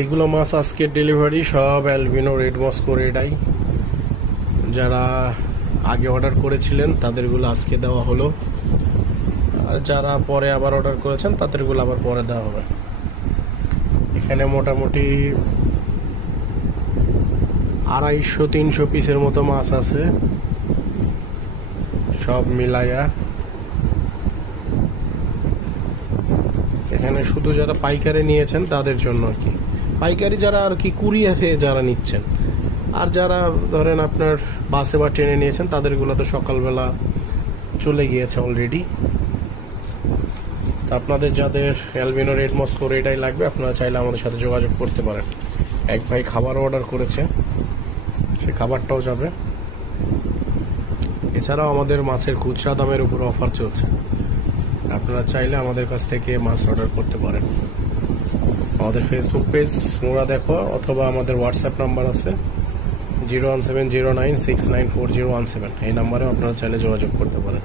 এগুলো মাছ আজকের ডেলিভারি সব albino red Moscow red eye. যারা আগে অর্ডার করেছিলেন তাদেরগুলো আজকে দেওয়া হলো, আর যারা পরে আবার অর্ডার করেছেন তাদেরগুলো আবার পরে দেওয়া হবে। এখানে মোটামুটি 250-300 পিসের মতো মাছ আছে, সব মিলাইয়া। এখানে শুধু যারা পাইকারি নিয়েছেন তাদের জন্য আর কি, পাইকারি যারা আর কি কুরিয়ারে যারা নিচ্ছেন, আর যারা ধরেন আপনার বাসে বা ট্রেনে নিয়েছেন তাদেরগুলো তো সকালবেলা চলে গিয়েছে অলরেডি। তো আপনাদের যাদের albino red Moscow red eye লাগবে আপনারা চাইলে আমাদের সাথে যোগাযোগ করতে পারেন। এক ভাই খাবারও অর্ডার করেছে, সে খাবারটাও যাবে। এছাড়াও আমাদের মাছের খুচরা দামের উপর অফার চলছে, আপনারা চাইলে আমাদের কাছ থেকে মাছ অর্ডার করতে পারেন। আমাদের ফেসবুক পেজ মোরা দেখো, অথবা আমাদের হোয়াটসঅ্যাপ নাম্বার আছে 01709694017, এই নাম্বারেও আপনারা চাইলে যোগাযোগ করতে পারেন।